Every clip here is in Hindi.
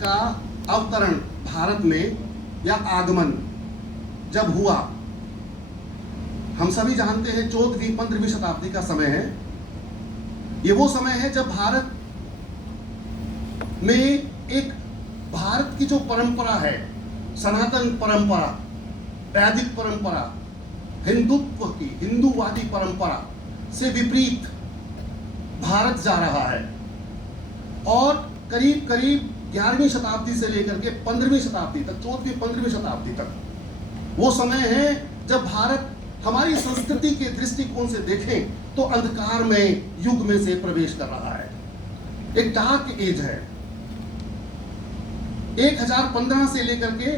का अवतरण भारत में या आगमन जब हुआ, हम सभी जानते हैं 14वीं 15वीं शताब्दी का समय है। ये वो समय है जब भारत में एक भारत की जो परंपरा है, सनातन परंपरा, वैदिक परंपरा, हिंदुत्व की हिंदूवादी परंपरा से विपरीत भारत जा रहा है। और करीब करीब 11वीं शताब्दी से लेकर के 15वीं शताब्दी तक, 14वीं 15वीं शताब्दी तक वो समय है जब भारत हमारी संस्कृति के दृष्टिकोण से देखें तो अंधकार में युग में से प्रवेश कर रहा है। एक डार्क एज है। 1015 से लेकर के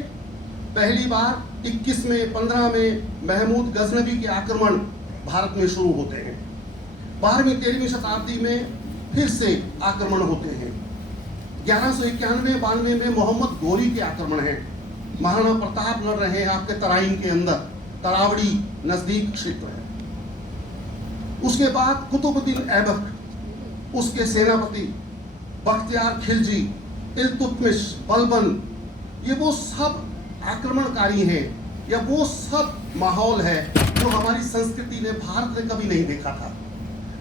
पहली बार 21 में 15 में महमूद गजनवी के आक्रमण भारत में शुरू होते हैं। 12वीं 13वीं शताब्दी में फिर से आक्रमण होते हैं। 1191-92 में मोहम्मद गोरी के आक्रमण हैं। महाराणा प्रताप लड़ रहे हैं आपके तराइन के अंदर, तरावड़ी नजदीक क्षेत्र है। उसके बाद कुतुबुद्दीन ऐबक, उसके सेनापति बख्तियार खिलजी, इल्तुतमिश, बलबन, ये वो सब आक्रमणकारी हैं या वो सब माहौल है जो हमारी संस्कृति ने, भारत ने कभी नहीं देखा था।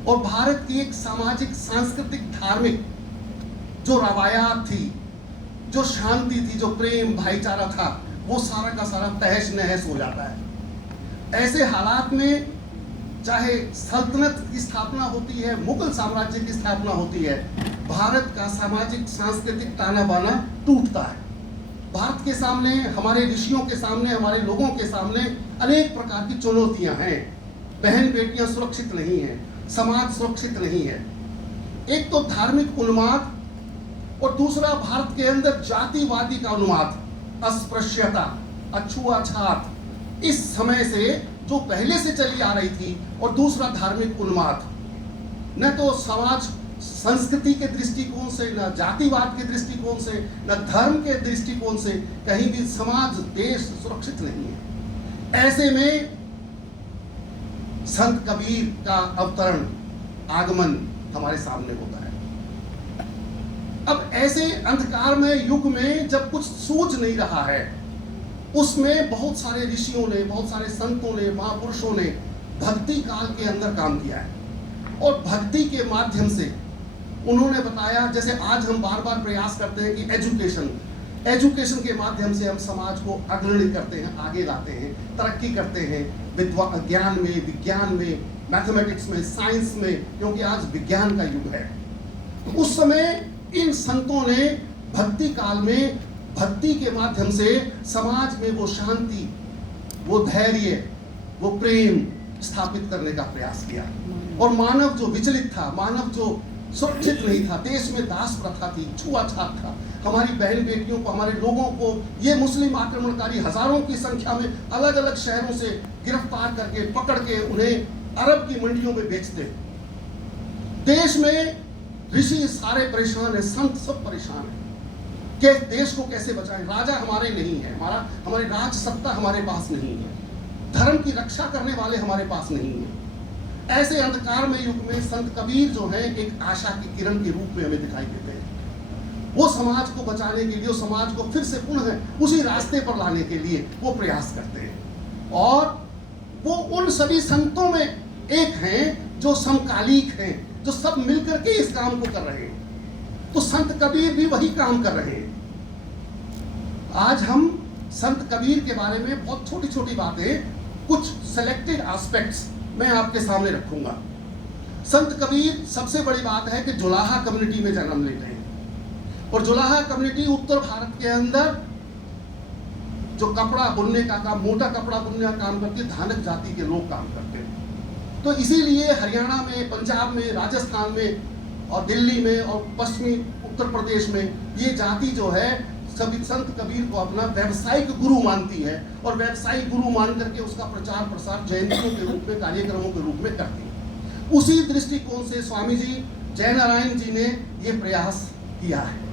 और भारत की एक सामाजिक, सांस्कृतिक, धार्मिक जो रवायात थी, जो शांति थी, जो प्रेम भाईचारा था, वो सारा का सारा तहस नहस हो जाता है। ऐसे हालात में चाहे सल्तनत की स्थापना होती है, मुगल साम्राज्य की स्थापना होती है, भारत का सामाजिक सांस्कृतिक ताना बाना टूटता है। भारत के सामने, हमारे ऋषियों के सामने, हमारे लोगों के सामने अनेक प्रकार की चुनौतियां हैं। बहन बेटियां सुरक्षित नहीं हैं, समाज सुरक्षित नहीं है। एक तो धार्मिक उन्माद और दूसरा भारत के अंदर जातिवादी का उन्माद, अस्पृश्यता, अछूआछात, इस समय से जो पहले से चली आ रही थी, और दूसरा धार्मिक उन्माद। न तो समाज संस्कृति के दृष्टिकोण से, न जातिवाद के दृष्टिकोण से, न धर्म के दृष्टिकोण से कहीं भी समाज, देश सुरक्षित नहीं है। ऐसे में संत कबीर का अवतरण, आगमन हमारे सामने होता है। अब ऐसे अंधकारमय युग में जब कुछ सूझ नहीं रहा है, उसमें बहुत सारे ऋषियों ने, बहुत सारे संतों ने, महापुरुषों ने भक्ति काल के अंदर काम किया है। और भक्ति के माध्यम से उन्होंने बताया, जैसे आज हम बार बार प्रयास करते हैं कि एजुकेशन के माध्यम से हम समाज को अग्रणी करते हैं, आगे लाते हैं, तरक्की करते हैं, ज्ञान में, विज्ञान में, मैथमेटिक्स में, साइंस में, क्योंकि आज विज्ञान का युग है। तो उस समय इन संतों ने भक्ति काल में भक्ति के माध्यम से समाज में वो शांति, वो धैर्य, वो प्रेम स्थापित करने का प्रयास किया। और मानव जो विचलित था, मानव जो सुरक्षित नहीं था, देश में दास प्रथा थी, छुआछात था, हमारी बहन बेटियों को, हमारे लोगों को ये मुस्लिम आक्रमणकारी हजारों की संख्या में अलग अलग शहरों से गिरफ्तार करके, पकड़ के उन्हें अरब की मंडियों में बेचते। देश में ऋषि सारे परेशान है, संत सब परेशान है कि देश को कैसे बचाएं। राजा हमारे नहीं है, हमारी राज सत्ता हमारे पास नहीं है, धर्म की रक्षा करने वाले हमारे पास नहीं है। ऐसे अंधकार में युग में संत कबीर जो है एक आशा की किरण के रूप में हमें दिखाई देते हैं। वो समाज को बचाने के लिए, समाज को फिर से पुनः उसी रास्ते पर लाने के लिए वो प्रयास करते हैं। और वो उन सभी संतों में एक हैं जो समकालिक हैं, जो सब मिलकर के इस काम को कर रहे हैं। तो संत कबीर भी वही काम कर रहे हैं। आज हम संत कबीर के बारे में बहुत छोटी छोटी बातें, कुछ सेलेक्टेड एस्पेक्ट्स मैं आपके सामने रखूंगा। संत कबीर, सबसे बड़ी बात है कि जुलाहा कम्युनिटी में जन्म लेते हैं। और जुलाहा कम्युनिटी उत्तर भारत के अंदर जो कपड़ा बुनने का काम, मोटा कपड़ा बुनने का काम करती है, धानक जाति के लोग काम करते हैं। तो इसीलिए हरियाणा में, पंजाब में, राजस्थान में और दिल्ली में और पश्चिमी उत्तर प्रदेश में ये जाति जो है सभी संत कबीर को अपना व्यावसायिक गुरु मानती है। और व्यावसायिक गुरु मान करके उसका प्रचार प्रसार जयंतियों के रूप में, कार्यक्रमों के रूप में करती है। उसी दृष्टिकोण से स्वामी जी जयनारायण जी ने ये प्रयास किया है।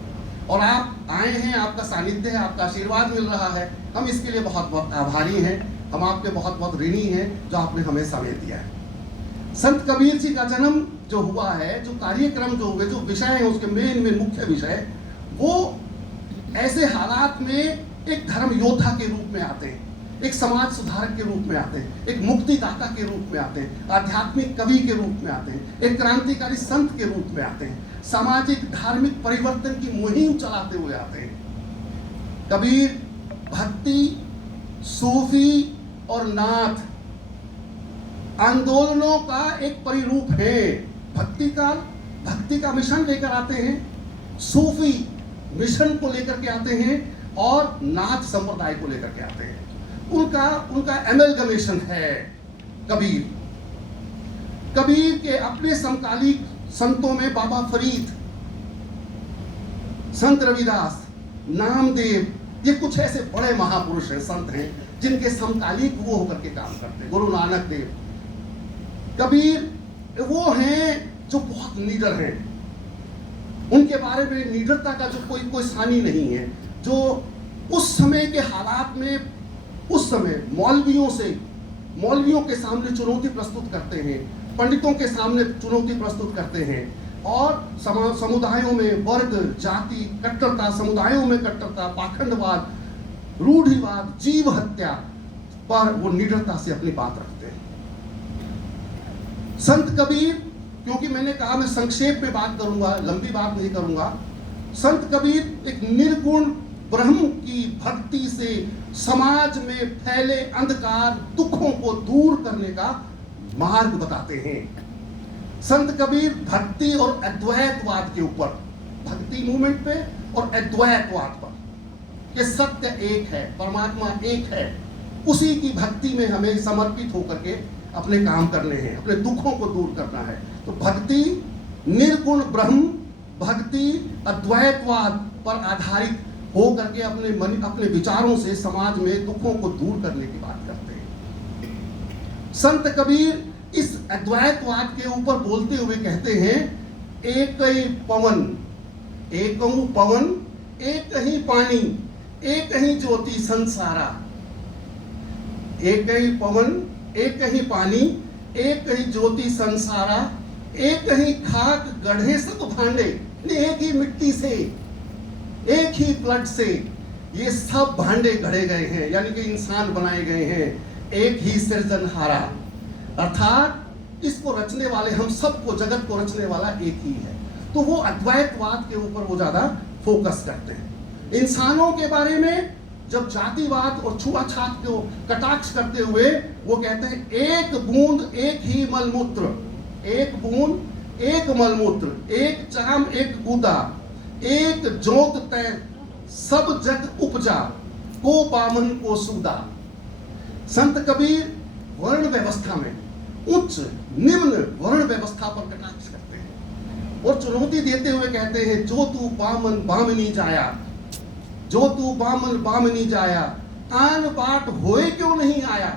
और आप आए हैं, आपका सानिध्य है, आपका आशीर्वाद मिल रहा है, हम इसके लिए बहुत बहुत आभारी हैं। हम आपके बहुत बहुत ऋणी हैं जो आपने हमें समय दिया है। संत कबीर जी का जन्म जो हुआ है, जो कार्यक्रम जो हुए, जो विषय है उसके मेन में मुख्य विषय, वो ऐसे हालात में एक धर्म योद्धा के रूप में आते हैं, एक समाज सुधारक के रूप में आते हैं, एक मुक्तिदाता के रूप में आते हैं, आध्यात्मिक कवि के रूप में आते हैं, एक क्रांतिकारी संत के रूप में आते हैं, सामाजिक धार्मिक परिवर्तन की मुहिम चलाते हुए आते हैं। कबीर भक्ति, सूफी और नाथ आंदोलनों का एक परिरूप है। भक्ति का मिशन लेकर आते हैं, सूफी मिशन को लेकर के आते हैं और नाथ संप्रदाय को लेकर के आते हैं। उनका एमलगमेशन है कबीर के अपने समकालिक संतों में बाबा फरीद, संत रविदास, नामदेव, ये कुछ ऐसे बड़े महापुरुष हैं, संत हैं जिनके समकालिक वो होकर के काम करते हैं। गुरु नानक देव, कबीर वो हैं जो बहुत लीडर हैं, उनके बारे में लीडरता का जो कोई सानी नहीं है, जो उस समय के हालात में उस समय मौलवियों के सामने चुनौती प्रस्तुत करते हैं, पंडितों के सामने चुनौती प्रस्तुत करते हैं और समुदायों में वर्ग जाति कट्टरता, समुदायों में कट्टरता, पाखंडवाद, रूढ़िवाद, जीव हत्या पर वो निडरता से अपनी बात रखते हैं। संत कबीर, क्योंकि मैंने कहा मैं संक्षेप में बात करूंगा, लंबी बात नहीं करूंगा। संत कबीर एक निर्गुण ब्रह्म की भक्ति से समाज में फैले अंधकार, दुखों को दूर करने का मार्ग बताते हैं। संत कबीर भक्ति और अद्वैतवाद के ऊपर, भक्ति मूवमेंट पे और अद्वैतवाद पर, कि सत्य एक है, परमात्मा एक है, उसी की भक्ति में हमें समर्पित होकर के अपने काम करने हैं, अपने दुखों को दूर करना है। तो भक्ति निर्गुण ब्रह्म, भक्ति अद्वैतवाद पर आधारित हो करके अपने विचारों से समाज में दुखों को दूर करने की बात करते हैं। संत कबीर इस अद्वैतवाद के ऊपर बोलते हुए कहते हैं, एक ही पवन, एकहु पवन, एक ही पानी, एक ही ज्योति संसारा। एक ही पवन, एक ही पानी, एक ही ज्योति संसारा, एक ही खाक गढ़े सब भांडे, एक ही मिट्टी से, एक ही ब्लड से ये सब भांडे गढ़े गए हैं, यानी कि इंसान बनाए गए हैं, एक ही सृजनहारा। अर्थात इसको रचने वाले, हम सबको, जगत को रचने वाला एक ही है। तो वो अद्वैतवाद के ऊपर वो ज्यादा फोकस करते हैं। इंसानों के बारे में जब जातिवाद और छुआछात को कटाक्ष करते हुए वो कहते हैं, एक बूंद एक ही मलमूत्र, एक बूंद एक मलमूत्र, एक चाम एक गूदा, एक जोत तय सब जग उपजा, को बामन को सूदा। संत कबीर वर्ण व्यवस्था में उच्च निम्न वर्ण व्यवस्था पर कटाक्ष करते हैं और चुनौती देते हुए कहते हैं, जो तू बामन बामनी जाया, जो तू बामन बामनी जाया, आन बाट होए क्यों नहीं आया।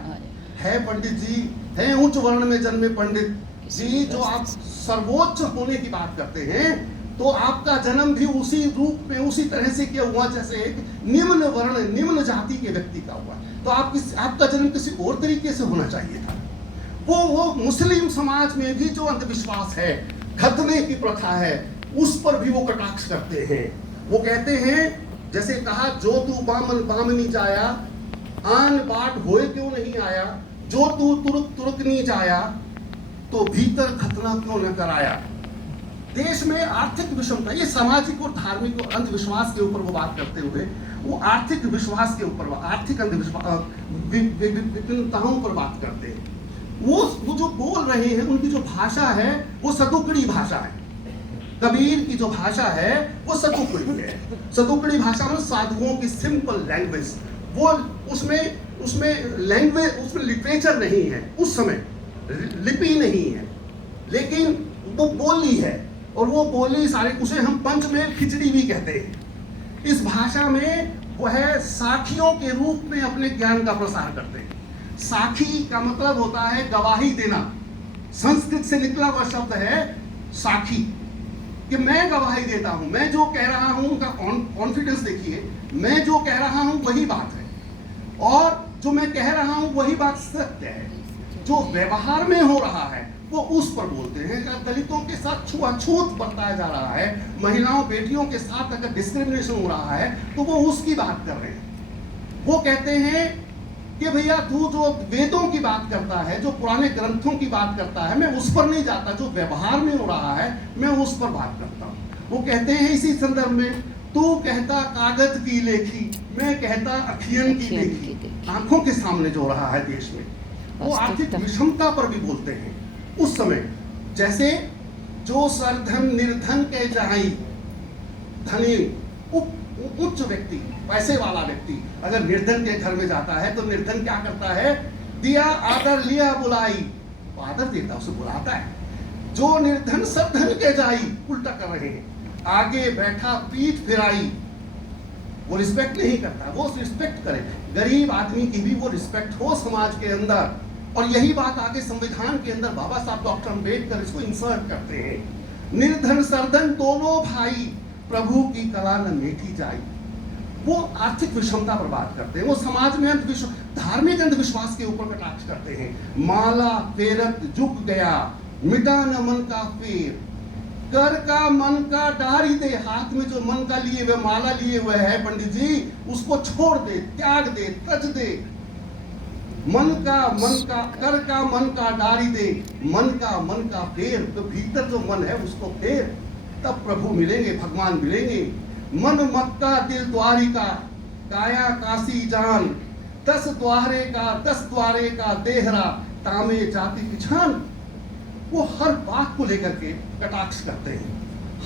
है पंडित जी, है उच्च वर्ण में जन्मे पंडित जी, जो आप सर्वोच्च होने की बात करते हैं, तो आपका जन्म भी उसी रूप में, उसी तरह से किया हुआ जैसे एक निम्न वर्ण, निम्न जाति के व्यक्ति का हुआ। तो आपका जन्म किसी और तरीके से होना चाहिए था। वो मुस्लिम समाज में भी जो अंधविश्वास है, खतने की प्रथा है, उस पर भी वो कटाक्ष करते हैं। वो कहते हैं, जैसे कहा, जो तू बामन बामनी जाया, आन बाट होए क्यों नहीं आया, जो तू तुरुक तुरुक नहीं जाया, तो भीतर खतना क्यों न कराया। देश में आर्थिक विषमता, ये सामाजिक और धार्मिक और अंधविश्वास के ऊपर वो बात करते हुए वो आर्थिक विश्वास के ऊपर, आर्थिक अंधविश्वास, विभिन्नताओं पर बात करते हैं। वो जो बोल रहे हैं, उनकी जो भाषा है वो सतुकड़ी भाषा है। कबीर की जो भाषा है वो सतुकड़ी है। सतुकड़ी भाषा में साधुओं की सिंपल लैंग्वेज, वो उसमें लैंग्वेज, उसमें लिटरेचर नहीं है, उस समय लिपि नहीं है, लेकिन वो बोली है। और वो बोली सारे, उसे हम पंचमेल खिचड़ी भी कहते हैं। इस भाषा में वह साखियों के रूप में अपने ज्ञान का प्रसार करते हैं। साखी का मतलब होता है गवाही देना। संस्कृत से निकला हुआ शब्द है साखी, कि मैं गवाही देता हूं, मैं जो कह रहा हूं, उनका कॉन्फिडेंस देखिए, मैं जो कह रहा हूं वही बात है, और जो मैं कह रहा हूं वही बात सत्य है। जो व्यवहार में हो रहा है वो उस पर बोलते हैं। अगर दलितों के साथ छुआछूत बरताया जा रहा है, महिलाओं बेटियों के साथ अगर डिस्क्रिमिनेशन हो रहा है, तो वो उसकी बात कर रहे हैं। वो कहते हैं कि भैया तू जो वेदों की बात करता है, जो पुराने ग्रंथों की बात करता है, मैं उस पर नहीं जाता, जो व्यवहार में हो रहा है मैं उस पर बात करता हूँ। वो कहते हैं इसी संदर्भ में, तू कहता कागज की लेखी, मैं कहता अखियन की देखी। आंखों के सामने जो रहा है देश में, वो आर्थिक विषमता पर भी बोलते हैं उस समय। जैसे जो सरधन निर्धन के जाई, धनी उच्च व्यक्ति, पैसे वाला व्यक्ति अगर निर्धन के घर में जाता है तो निर्धन क्या करता है, दिया आदर लिया बुलाई, तो आदर देता, उसे बुलाता है। जो निर्धन सरधन के जाई, उल्टा कर रहे हैं, आगे बैठा पीठ फिराई, वो रिस्पेक्ट नहीं करता, वो रिस्पेक्ट करे। गरीब आदमी की भी वो रिस्पेक्ट हो समाज के अंदर। और यही बात आगे संविधान के अंदर बाबा साहब डॉक्टर अंबेडकर इसको इंसर्ट करते हैं। निर्धन सरधन दोनों भाई, प्रभु की कला न मेटी जाई। वो आर्थिक विषमता पर बात करते हैं। वो समाज में अंधविश्वास, धार्मिक अंधविश्वास के ऊपर कटाक्ष करते हैं। माला फेरत झुक गया, मिटा न मन का फेर, कर का मन का डारी दे। हाथ में जो मन का लिए हुए माला लिए हुए है पंडित जी, उसको छोड़ दे, त्याग दे, तज दे। मन का कर का मन का डारी दे, मन का फेर। तो भीतर जो मन है उसको फेर, तब प्रभु मिलेंगे, भगवान मिलेंगे। मन मक्का दिल द्वारी का, काया काशी जान, 10 द्वारे का देहरा, तामे जाति पिछान। वो हर बात को लेकर के कटाक्ष करते हैं,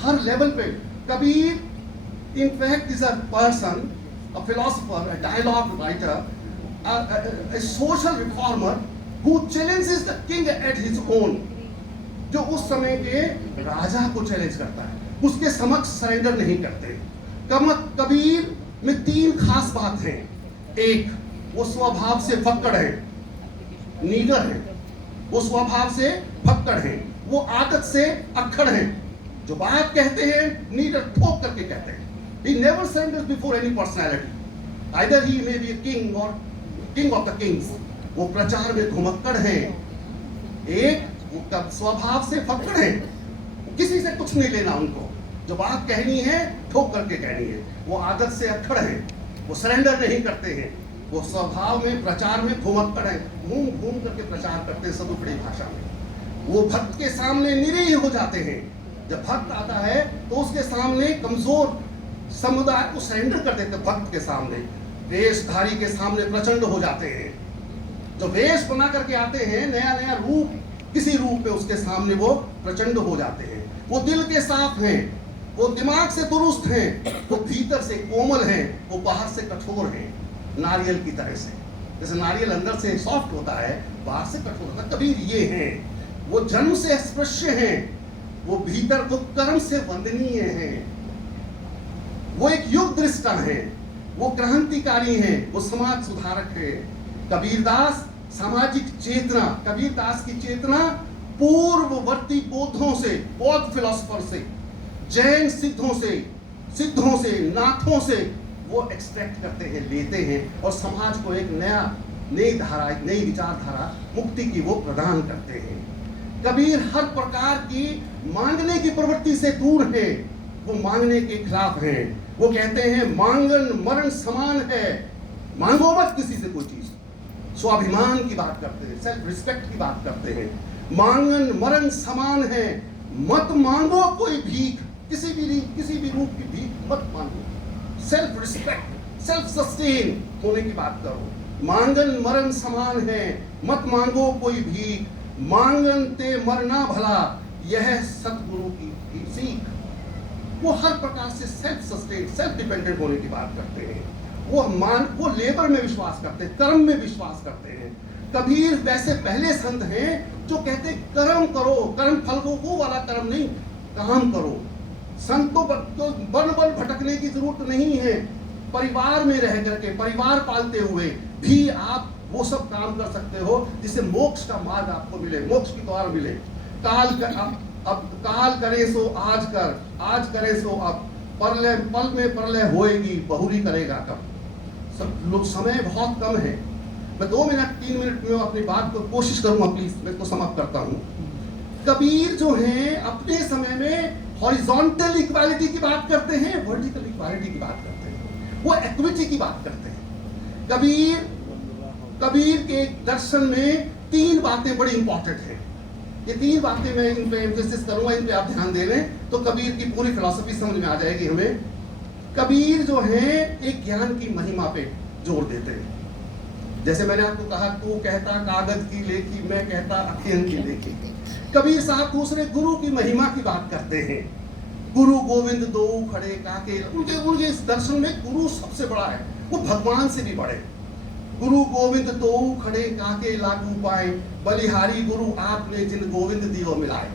हर लेवल पे। Kabir in fact is a person, a philosopher, a dialogue writer, a social reformer who challenges the king at his own, जो उस समय के राजा को चैलेंज करता है, उसके समक्ष सरेंडर नहीं करते। कबीर में 3 खास बात हैं। एक, वो स्वभाव से फक्कड़ है, नीडर है। वो स्वभाव से फक्कड़ है, वो आदत से अक्खड़ है। जो बात कहते हैं नीडर ठोक करके कहते हैं। He never surrenders before any personality. Either he may be a king or king of the kings. वो प्रचार में घुमक्कड़ है। एक, वो स्वभाव से फक्कड़ है, किसी से कुछ नहीं लेना उनको। जो बात कहनी है ठोक करके कहनी है। वो आदत से अक्खड़ है, वो सरेंडर नहीं करते हैं। वो स्वभाव में प्रचार में घुमक्कड़ है, घूम घूम करके प्रचार करते हैं सदुपड़ी भाषा में। वो भक्त के सामने निरीह हो जाते हैं। जब भक्त आता है तो उसके सामने कमजोर समुदाय को सरेंडर कर देते हैं। भक्त के सामने, वेशधारी के सामने प्रचंड हो जाते हैं। जो वेश बना करके आते हैं, नया नया रूप, किसी रूप में उसके सामने वो प्रचंड हो जाते हैं। वो दिल के साफ हैं, वो दिमाग से दुरुस्त हैं, वो भीतर से कोमल हैं, वो बाहर से कठोर हैं, नारियल की तरह से। जैसे नारियल अंदर से सॉफ्ट होता है, बाहर से कठोर होता है। कबीर ये हैं, वो जन्म से स्पृश्य हैं, वो भीतर को कर्म से वंदनीय हैं, वो एक युग दृष्टा हैं, वो क्रांतिकारी हैं, वो समाज सुधारक हैं। कबीरदास सामाजिक चेतना, कबीरदास की चेतना पूर्ववर्ती बोधों से, बौद्ध फिलोसोफर से, जैन सिद्धों से, नाथों से वो एक्सट्रैक्ट करते हैं, लेते हैं और समाज को एक नई धारा, एक नई विचारधारा, मुक्ति की वो प्रदान करते हैं। कबीर हर प्रकार की मांगने की प्रवृत्ति से दूर है, वो मांगने के खिलाफ हैं। वो कहते हैं मांगन मरण समान है, मांगो मत किसी से कोई चीज। स्वाभिमान की बात करते हैं, सेल्फ रिस्पेक्ट की बात करते हैं। मांगन मरण समान है, मत मांगो कोई भीख, किसी भी रूप की भीख मत मांगो। सेल्फ रिस्पेक्ट, सेल्फ सस्टेन होने की बात करो। मांगन मरण समान है, मत मांगो कोई भीख, मांगन ते मरना भला, यह सतगुरु की सीख। वो हर प्रकार से सेल्फ सस्टेन, सेल्फ डिपेंडेंट होने की बात करते हैं। वो लेबर में विश्वास करते हैं, कर्म में विश्वास करते हैं। कबीर वैसे पहले संत हैं जो कहते हैं कर्म करो, कर्म फल को, वो वाला कर्म नहीं, काम करो। संतों को बन भटकने की जरूरत नहीं है। परिवार में रह करके, परिवार पालते हुए भी आप वो सब काम कर सकते हो जिससे मोक्ष का मार्ग आपको मिले, मोक्ष की द्वार मिले। अब काल करे सो आज कर, आज करे सो अब, पल में प्रलय होएगी, बहुरी करेगा कब। सब लोग, समय बहुत कम है। मैं 2 मिनट 3 मिनट में अपनी बात को कोशिश करूंगा, प्लीज मैं इसको समाप्त करता हूं। कबीर जो हैं अपने समय में हॉरिजॉन्टल इक्वालिटी की बात करते हैं, वर्टिकल इक्वालिटी की बात करते हैं, वो इक्विटी की बात करते हैं। कबीर के दर्शन में 3 बातें बड़ी इंपॉर्टेंट हैं। ये 3 बातें मैं इन पे एम्फेसिस करूंगा, इन पे आप ध्यान दे लें तो कबीर की पूरी फिलॉसफी समझ में आ जाएगी हमें। कबीर जो हैं एक ज्ञान की महिमा पे जोर देते हैं। जैसे मैंने आपको कहा, तू कहता कागज की लेखी, मैं कहता अखियन की लेखी। कबीर साहब दूसरे गुरु की महिमा की बात करते हैं। गुरु गोविंद दो खड़े काके, उनके इस दर्शन में गुरु सबसे बड़ा है, वो भगवान से भी बड़े। गुरु गोविंद दो खड़े काके लागू पाए, बलिहारी गुरु आपने जिन गोविंद दियो मिलाए।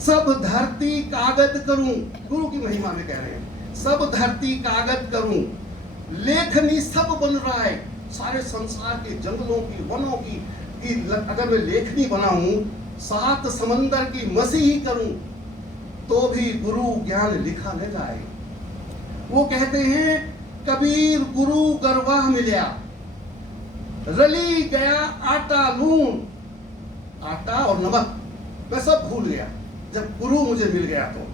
सब धरती कागज करूं, गुरु की महिमा में कह रहे हैं, सब धरती कागज करूं, लेखनी सब बन रहा है। सारे संसार के जंगलों की, वनों की अगर मैं लेखनी बनाऊं, 7 समंदर की मसीही करूं, तो भी गुरु ज्ञान लिखा न जाए। वो कहते हैं कबीर गुरु गरवाह मिलिया, रली गया आटा लून, आटा और नमक मैं सब भूल गया जब गुरु मुझे मिल गया। तो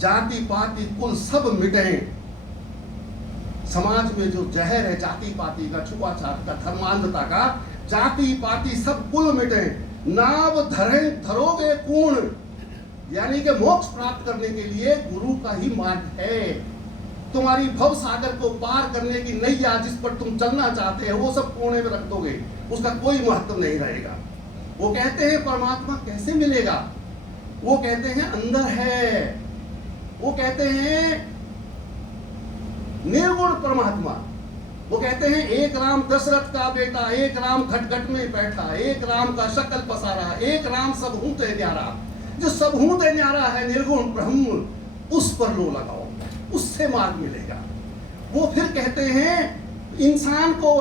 जाति पाति कुल सब मिटे, समाज में जो जहर है जाति पाति का, छुआछूत का, धर्मांधता का, जाति पाति सब कुल मिटे, नाव धरोगे पूर्ण, यानी कि मोक्ष प्राप्त करने के लिए गुरु का ही मार्ग है। तुम्हारी भव सागर को पार करने की नैया जिस पर तुम चलना चाहते हो, वो सब कोने में रख दोगे, उसका कोई महत्व नहीं रहेगा। वो कहते हैं परमात्मा कैसे मिलेगा? वो कहते हैं अंदर है। वो कहते हैं निर्गुण परमात्मा। वो कहते हैं एक राम दशरथ का बेटा, एक राम खटखट में बैठा, एक राम का शकल पसारा, एक राम सब हूं ते न्यारा। जो सब हूं ते न्यारा है निर्गुण ब्रह्म, उस पर लो लगाओ, उससे मार्ग मिलेगा। वो फिर कहते हैं इंसान को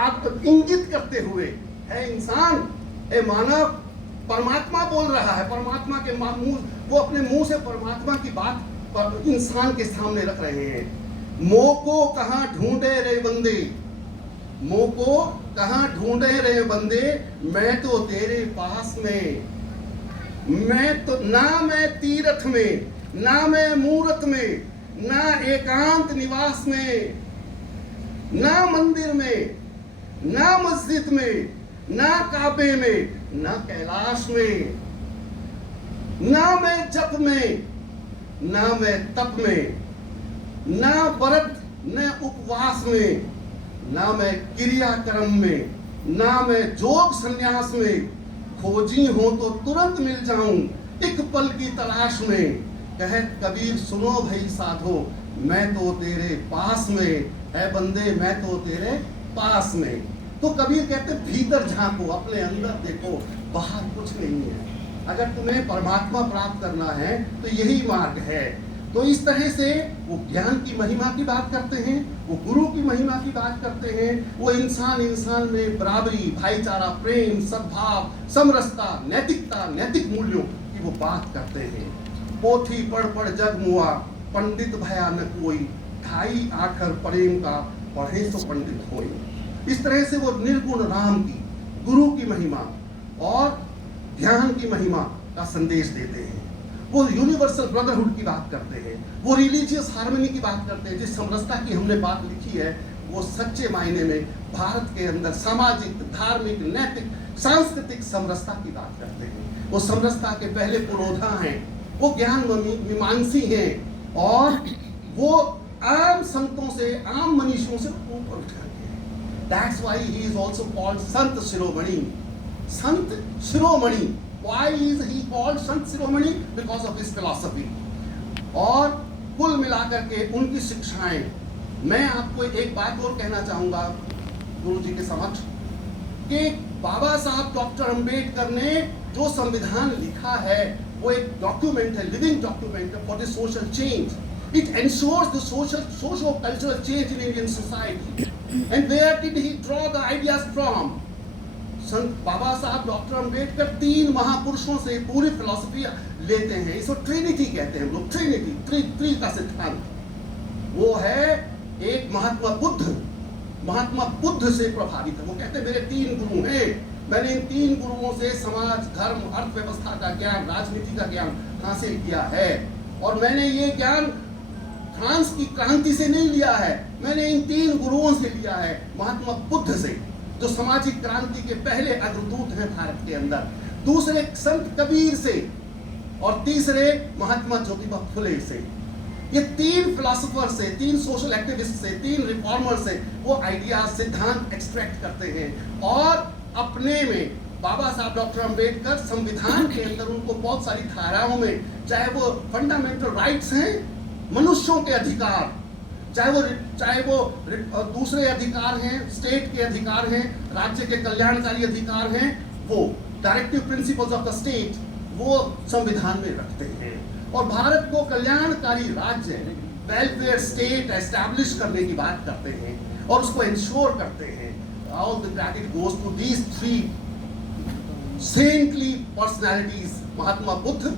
आप इंगित करते हुए, है इंसान, ए मानव, परमात्मा बोल रहा है, परमात्मा के मुंह, वो अपने मुंह से परमात्मा की बात इंसान के सामने रख रहे हैं। मोको कहां ढूंढे रे बंदे, मोको कहां ढूंढे रे बंदे, मैं तो तेरे पास में, मैं तो ना मैं तीर्थ में, ना मैं मूरत में, ना एकांत निवास में, ना मंदिर में, ना मस्जिद में, ना काबे में, ना कैलाश में, ना मैं जप में, ना मैं तप में, ना व्रत न उपवास में, ना मैं क्रियाक्रम में, ना मैं जोग संन्यास में, खोजी हो तो तुरंत मिल जाऊं एक पल की तलाश में। कहे कबीर सुनो भाई साधो, मैं तो तेरे पास में, है बंदे मैं तो तेरे पास में। तो कबीर कहते भीतर झांको, अपने अंदर देखो, बाहर कुछ नहीं है। अगर तुम्हें परमात्मा प्राप्त करना है तो यही मार्ग है। तो इस तरह से वो ज्ञान की महिमा की बात करते हैं, वो गुरु की महिमा की बात करते हैं, वो इंसान में बराबरी, भाईचारा, प्रेम, सद्भाव, समरसता, नैतिकता, नैतिक मूल्यों की वो बात करते हैं। पोथी पढ़ पढ़ जग मुआ, पंडित भया न कोई, ढाई आखर प्रेम का पढ़े सो पंडित होई। इस तरह से वो निर्गुण राम की, गुरु की महिमा और ध्यान की महिमा का संदेश देते हैं। वो यूनिवर्सल ब्रदरहुड की बात करते हैं, वो रिलीजियस हार्मनी की बात करते हैं। जिस समरसता की हमने बात लिखी है, वो सच्चे मायने में भारत के अंदर सामाजिक, धार्मिक, नैतिक, सांस्कृतिक समरसता की बात करते हैं। वो समरसता के पहले पुरोधा हैं, वो ज्ञान मीमांसी हैं, और वो आम संतों से, आम मनीषियों से ऊपर उठ करके हैं। That's why he is also called Sant Shiromani, Sant Shiromani. Why is he called Sant Shiromani? Because of his philosophy। और कुल मिलाकर के उनकी शिक्षाएं। मैं आपको एक बात और कहना चाहूंगा गुरु जी के समक्ष, कि बाबा साहब डॉक्टर अंबेडकर ने जो संविधान लिखा है वो एक डॉक्यूमेंट है, लिविंग डॉक्यूमेंट है for the social change. It ensures the social cultural change in Indian society. And where did he draw the ideas from? Sant Baba साहब डॉक्टर अंबेडकर 3 महापुरुषों से पूरी फिलॉसफी लेते हैं। इसको ट्रिनिटी कहते हैं हम लोग, ट्रिनिटी, त्रि का सिद्धांत। वो है एक महात्मा बुद्ध से प्रभावित है। वो कहते हैं मेरे 3 गुरु हैं, मैंने इन 3 गुरुओं से समाज, धर्म, अर्थव्यवस्था का ज्ञान, राजनीति का ज्ञान हासिल किया है। और मैंने ये ज्ञान फ्रांस की क्रांति से नहीं लिया है, मैंने इन 3 गुरुओं से लिया है, महात्मा बुद्ध से, जो सामाजिक क्रांति के पहले अग्रदूत हैं भारत के अंदर, दूसरे संत कबीर से, और तीसरे महात्मा ज्योतिबा फुले से। ये 3 फिलोसोफर से, 3 सोशल एक्टिविस्ट से, 3 रिफॉर्मर से वो आइडियाज, सिद्धांत एक्सट्रैक्ट करते हैं और अपने में बाबा साहब डॉक्टर अंबेडकर संविधान के अंदर उनको बहुत सारी धाराओं में, चाहे वो फंडामेंटल राइट्स हैं, मनुष्यों के अधिकार, चाहे वो दूसरे अधिकार हैं, स्टेट के अधिकार हैं, राज्य के कल्याणकारी अधिकार हैं, वो directive principles of the state, वो संविधान में रखते हैं। और भारत को कल्याणकारी राज्य, वेलफेयर स्टेट एस्टैब्लिश करने की बात करते हैं और उसको इंश्योर करते हैं। All the credit goes to these 3 saintly personalities, Mahatma Buddha,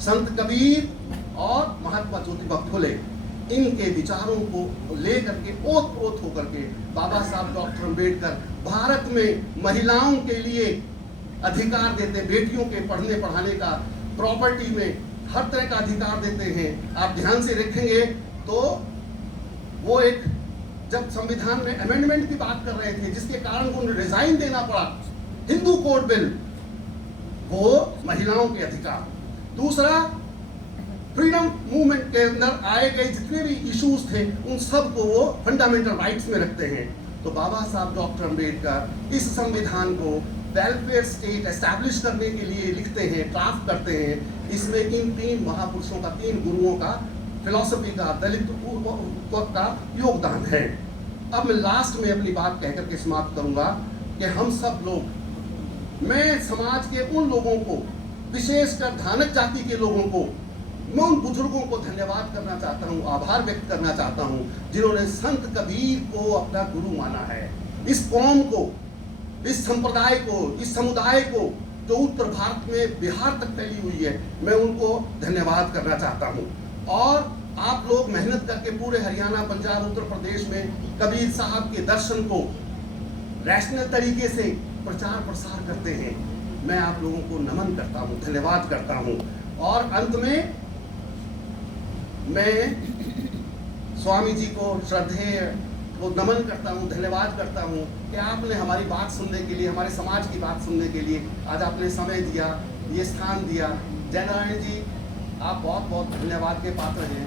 Sant Kabir और महात्मा ज्योतिबा फुले। इनके विचारों को लेकर के ओत-प्रोत होकर के बाबा साहब डॉक्टर अंबेडकर भारत में महिलाओं के लिए अधिकार देते, बेटियों के पढ़ने पढ़ाने का, प्रॉपर्टी में हर तरह का अधिकार देते हैं। आप ध्यान से देखेंगे तो वो एक, जब संविधान में अमेंडमेंट की बात कर रहे थे जिसके कारण उन्हें रिजाइन देना पड़ा, हिंदू कोड बिल, वो महिलाओं के अधिकार। दूसरा, फ्रीडम मूवमेंट के अंदर आए गए जितने भी इश्यूज थे उन सब को वो फंडामेंटल राइट्स में रखते हैं। तो बाबा साहब डॉक्टर अंबेडकर इस संविधान को वेलफेयर स्टेट एस्टैब्लिश करने के लिए लिखते हैं, ड्राफ्ट करते हैं। इसमें इन 3 महापुरुषों का, 3 गुरुओं का, फिलॉसफी का, दलित का योगदान है। अब मैं लास्ट में अपनी बात कहकर के समाप्त करूंगा कि हम सब लोग, मैं समाज के उन लोगों को, विशेषकर धानक जाति के लोगों को, मैं उन बुजुर्गों को धन्यवाद करना चाहता हूँ, आभार व्यक्त करना चाहता हूँ जिन्होंने संत कबीर को अपना गुरु माना है। इस कौम को, इस संप्रदाय को, इस समुदाय को जो उत्तर भारत में बिहार तक फैली हुई है, मैं उनको धन्यवाद करना चाहता हूँ। और आप लोग मेहनत करके पूरे हरियाणा, पंजाब, उत्तर प्रदेश में कबीर साहब के दर्शन को रैशनल तरीके से प्रचार प्रसार करते हैं। मैं आप लोगों को नमन करता हूँ, धन्यवाद करता हूँ। और अंत में मैं स्वामी जी को श्रद्धेय वो नमन करता हूँ, धन्यवाद करता हूँ कि आपने हमारी बात सुनने के लिए, हमारे समाज की बात सुनने के लिए आज आपने समय दिया, ये स्थान दिया। जय नारायण जी, आप बहुत बहुत धन्यवाद के पात्र हैं।